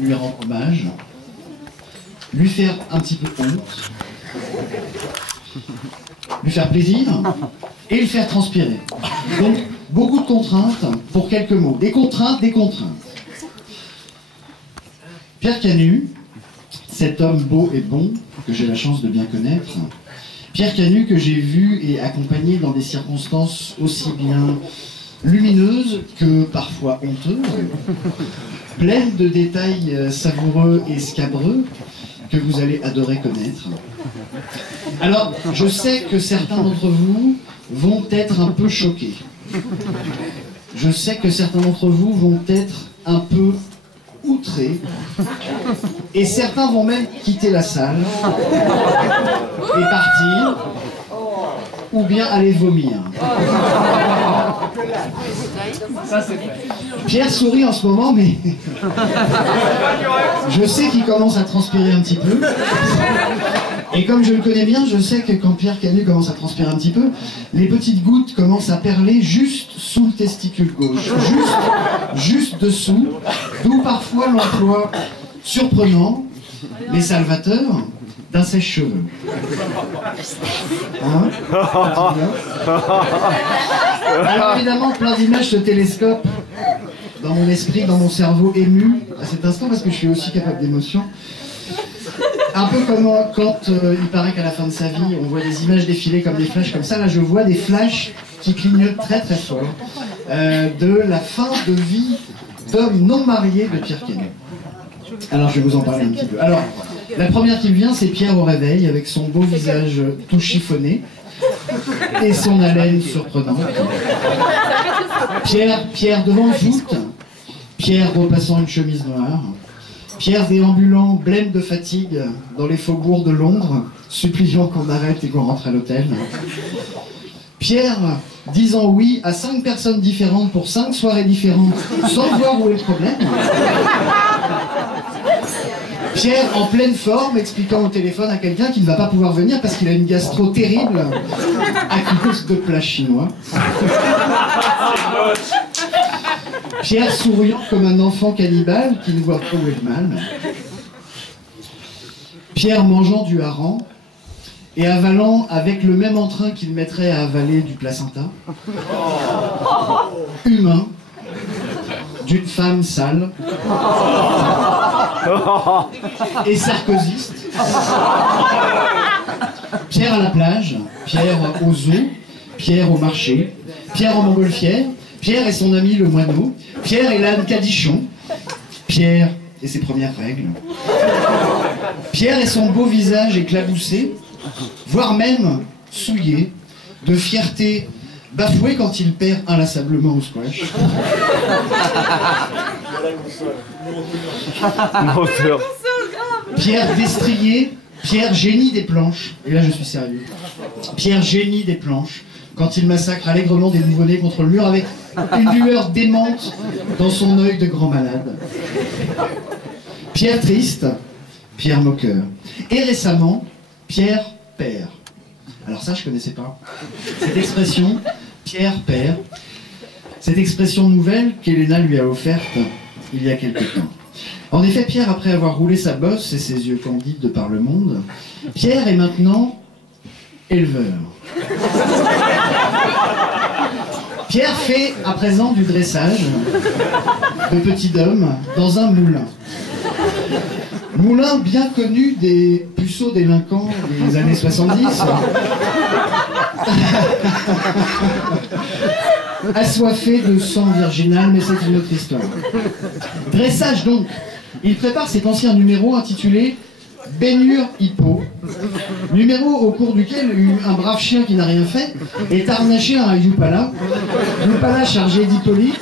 lui rendre hommage, lui faire un petit peu honte, lui faire plaisir et le faire transpirer. Donc, beaucoup de contraintes pour quelques mots. Des contraintes, des contraintes. Pierre Canu, cet homme beau et bon, que j'ai la chance de bien connaître. Pierre Canu que j'ai vu et accompagné dans des circonstances aussi bien lumineuses que parfois honteuses, pleines de détails savoureux et scabreux que vous allez adorer connaître. Alors, je sais que certains d'entre vous vont être un peu choqués. Je sais que certains d'entre vous vont être un peu outrés. Et certains vont même quitter la salle et partir, ou bien aller vomir. Pierre sourit en ce moment, mais je sais qu'il commence à transpirer un petit peu. Et comme je le connais bien, je sais que quand Pierre Canu commence à transpirer un petit peu, les petites gouttes commencent à perler juste sous le testicule gauche. Juste dessous, d'où parfois l'emploi surprenant, mais salvateur, d'un sèche-cheveux. Hein? Alors évidemment, plein d'images se télescopent dans mon esprit, dans mon cerveau ému à cet instant, parce que je suis aussi capable d'émotion. Un peu comme quand il paraît qu'à la fin de sa vie, on voit des images défiler comme des flashs comme ça. Là, je vois des flashs qui clignotent très très fort de la fin de vie d'homme non marié de Pierre Canu. Alors, je vais vous en parler un petit peu. Alors, la première qui me vient, c'est Pierre au réveil, avec son beau visage tout chiffonné et son haleine surprenante. Pierre devant le foot, Pierre repassant une chemise noire, Pierre déambulant, blême de fatigue, dans les faubourgs de Londres, suppliant qu'on arrête et qu'on rentre à l'hôtel. Pierre disant oui à 5 personnes différentes pour 5 soirées différentes, sans voir où est le problème. Pierre en pleine forme, expliquant au téléphone à quelqu'un qu'il ne va pas pouvoir venir parce qu'il a une gastro terrible à cause de plats chinois. Pierre souriant comme un enfant cannibale qui ne voit pas où est le mal. Pierre mangeant du hareng et avalant avec le même entrain qu'il mettrait à avaler du placenta. Humain, d'une femme sale et sarkozyste. Pierre à la plage, Pierre aux eaux, Pierre au marché, Pierre en montgolfière, Pierre et son ami le moineau, Pierre et l'âne cadichon, Pierre et ses premières règles, Pierre et son beau visage éclaboussé, voire même souillé, de fierté bafoué quand il perd inlassablement au squash. Pierre destrier, Pierre génie des planches, et là je suis sérieux, Pierre génie des planches, quand il massacre allègrement des nouveau-nés contre le mur avec une lueur démente dans son œil de grand malade. Pierre triste, Pierre moqueur. Et récemment, Pierre père. Alors ça, je connaissais pas. Cette expression, Pierre père, cette expression nouvelle qu'Elena lui a offerte il y a quelque temps. En effet, Pierre, après avoir roulé sa bosse et ses yeux candides de par le monde, Pierre est maintenant éleveur. Pierre fait à présent du dressage de petits dômes dans un moulin. Moulin bien connu des puceaux délinquants des années 70. Assoiffé de sang virginal, mais c'est une autre histoire. Dressage donc. Il prépare cet ancien numéro intitulé Baignure Hippo, numéro au cours duquel un brave chien qui n'a rien fait est harnaché à un Yupala, Yupala chargé d'Hippolyte,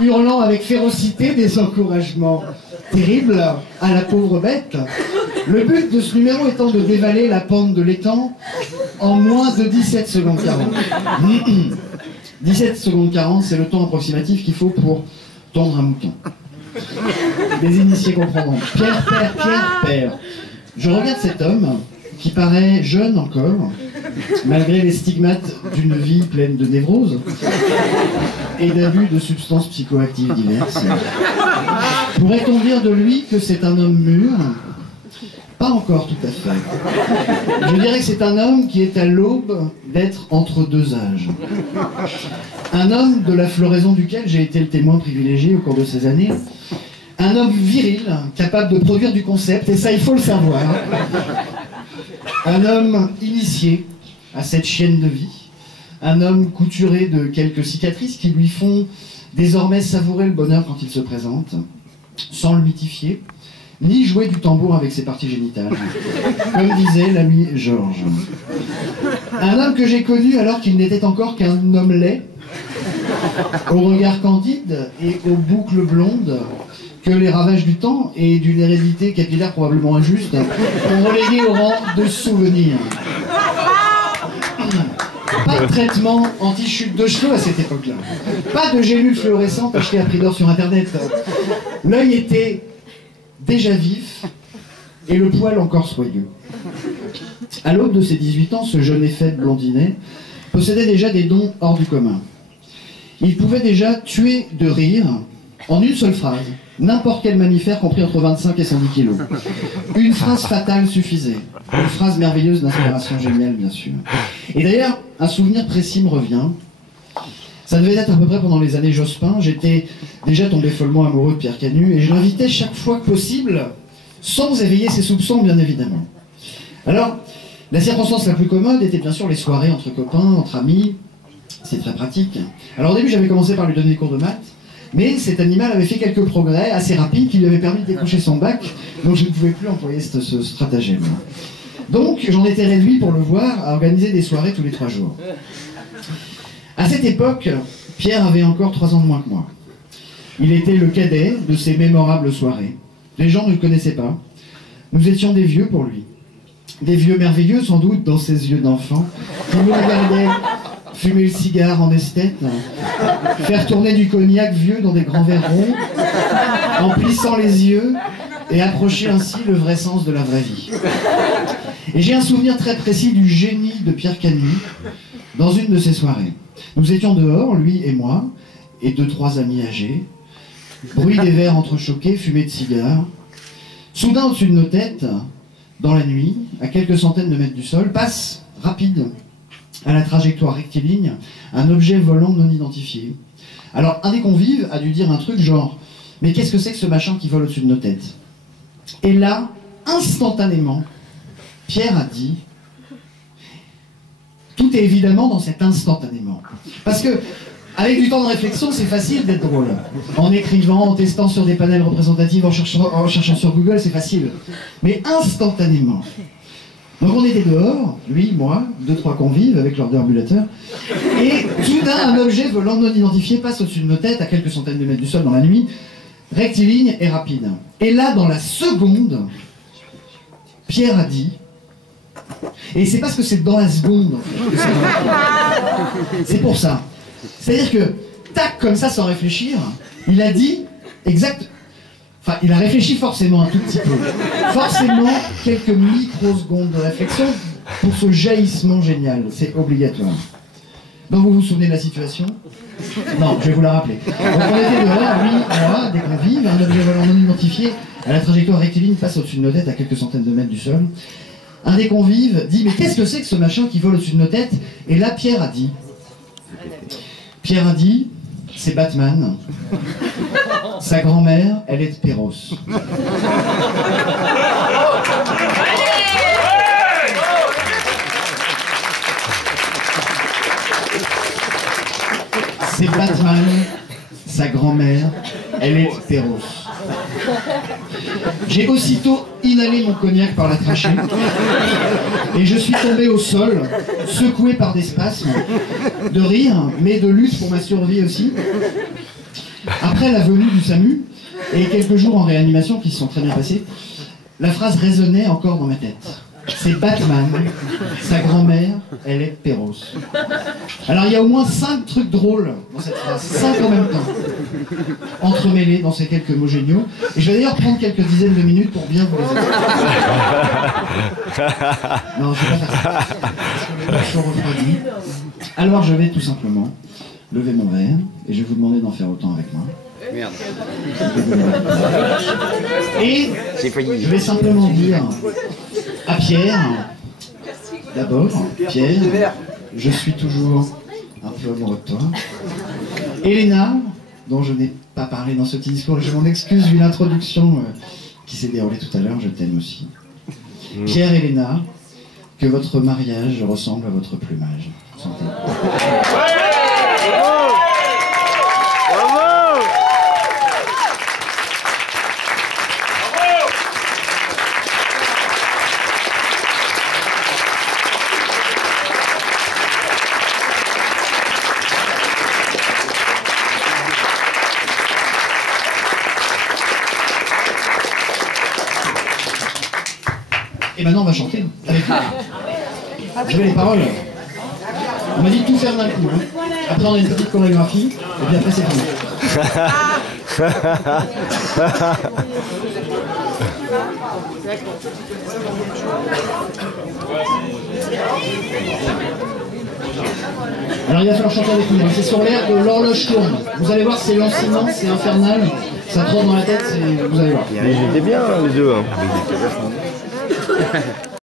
hurlant avec férocité des encouragements terribles à la pauvre bête. Le but de ce numéro étant de dévaler la pente de l'étang en moins de 17 secondes 40. 17 secondes 40, c'est le temps approximatif qu'il faut pour tondre un mouton. Les initiés comprendront. Pierre, père, Pierre, père. Je regarde cet homme qui paraît jeune encore, malgré les stigmates d'une vie pleine de névroses et d'abus de substances psychoactives diverses. Pourrait-on dire de lui que c'est un homme mûr? Pas encore tout à fait. Je dirais que c'est un homme qui est à l'aube d'être entre deux âges. Un homme de la floraison duquel j'ai été le témoin privilégié au cours de ces années. Un homme viril, capable de produire du concept, et ça il faut le savoir. Un homme initié à cette chienne de vie. Un homme couturé de quelques cicatrices qui lui font désormais savourer le bonheur quand il se présente, sans le mythifier, ni jouer du tambour avec ses parties génitales, comme disait l'ami Georges. Un homme que j'ai connu alors qu'il n'était encore qu'un homme laid, au regard candide et aux boucles blondes, que les ravages du temps et d'une hérédité capillaire probablement injuste ont relégué au rang de souvenirs. Pas de traitement anti-chute de cheveux à cette époque-là. Pas de gélules fluorescentes achetées à prix d'or sur Internet. L'œil était déjà vif et le poil encore soyeux. À l'aube de ses 18 ans, ce jeune et faible blondinet possédait déjà des dons hors du commun. Il pouvait déjà tuer de rire en une seule phrase n'importe quel mammifère compris entre 25 et 110 kilos. Une phrase fatale suffisait. Une phrase merveilleuse d'inspiration géniale, bien sûr. Et d'ailleurs, un souvenir précis me revient. Ça devait être à peu près pendant les années Jospin. J'étais déjà tombé follement amoureux de Pierre Canu et je l'invitais chaque fois que possible, sans éveiller ses soupçons, bien évidemment. Alors, la circonstance la plus commode était bien sûr les soirées entre copains, entre amis. C'est très pratique. Alors au début, j'avais commencé par lui donner des cours de maths. Mais cet animal avait fait quelques progrès assez rapides qui lui avaient permis de décrocher son bac, donc je ne pouvais plus employer ce stratagème. Donc j'en étais réduit, pour le voir, à organiser des soirées tous les 3 jours. À cette époque, Pierre avait encore 3 ans de moins que moi. Il était le cadet de ces mémorables soirées. Les gens ne le connaissaient pas. Nous étions des vieux pour lui. Des vieux merveilleux, sans doute, dans ses yeux d'enfant, qui nous regardaient fumer le cigare en esthète, faire tourner du cognac vieux dans des grands verres ronds, en plissant les yeux et approcher ainsi le vrai sens de la vraie vie. Et j'ai un souvenir très précis du génie de Pierre Canu dans une de ces soirées. Nous étions dehors, lui et moi, et 2-3 amis âgés, bruit des verres entrechoqués, fumée de cigares. Soudain, au-dessus de nos têtes, dans la nuit, à quelques centaines de mètres du sol, passe, rapide, à la trajectoire rectiligne, un objet volant non identifié. Alors, un des convives a dû dire un truc genre « Mais qu'est-ce que c'est que ce machin qui vole au-dessus de nos têtes ?» Et là, instantanément, Pierre a dit « Tout est évidemment dans cet instantanément. » Parce que, avec du temps de réflexion, c'est facile d'être drôle. En écrivant, en testant sur des panels représentatifs, en cherchant sur Google, c'est facile. Mais instantanément. Donc on était dehors, lui, moi, 2-3 convives avec leur déambulateur, et soudain un objet volant non identifié passe au-dessus de nos têtes, à quelques centaines de mètres du sol dans la nuit, rectiligne et rapide. Et là, dans la seconde, Pierre a dit, et c'est parce que c'est dans la seconde, c'est pour ça. C'est-à-dire que, tac, comme ça, sans réfléchir, il a dit exact. Enfin, il a réfléchi forcément un tout petit peu. Forcément, quelques microsecondes de réflexion pour ce jaillissement génial. C'est obligatoire. Donc vous vous souvenez de la situation? Non, je vais vous la rappeler. Donc on était dehors, lui, moi, des convives, un objet volant non identifié à la trajectoire rectiligne passe au-dessus de nos têtes à quelques centaines de mètres du sol. Un des convives dit « Mais qu'est-ce que c'est que ce machin qui vole au-dessus de nos têtes ?» Et là, Pierre a dit « C'est Batman. Sa grand-mère, elle est de Perros. » C'est Batman, sa grand-mère, elle est de Perros. J'ai aussitôt inhalé mon cognac par la trachée et je suis tombé au sol, secoué par des spasmes, de rire, mais de lutte pour ma survie aussi. Après la venue du SAMU et quelques jours en réanimation qui se sont très bien passés, la phrase résonnait encore dans ma tête. C'est Batman, sa grand-mère, elle est de Perros. Alors il y a au moins 5 trucs drôles dans cette phrase, 5 en même temps, entremêlés dans ces quelques mots géniaux. Et je vais d'ailleurs prendre quelques dizaines de minutes pour bien vous les expliquer. Non, je vais pas faire ça, parce que les mots sont refroidis. Alors je vais tout simplement lever mon verre, et je vais vous demander d'en faire autant avec moi. Merde. Et J'ai failli. je vais simplement dire à Pierre, d'abord, Pierre, je suis toujours un peu amoureux de toi. Elena, dont je n'ai pas parlé dans ce petit discours, je m'en excuse vu l'introduction qui s'est déroulée tout à l'heure, je t'aime aussi. Pierre et Elena, que votre mariage ressemble à votre plumage. Santé. Et maintenant on va chanter avec vous. Vous avez les paroles. On m'a dit de tout faire d'un coup. Hein. Après on a une petite chorégraphie, et puis après c'est fini. Alors il va falloir chanter avec nous. C'est sur l'air de l'horloge tourne. Vous allez voir, c'est lancinant, c'est infernal. Ça trotte dans la tête, vous allez voir. Ils étaient bien les deux. Hein.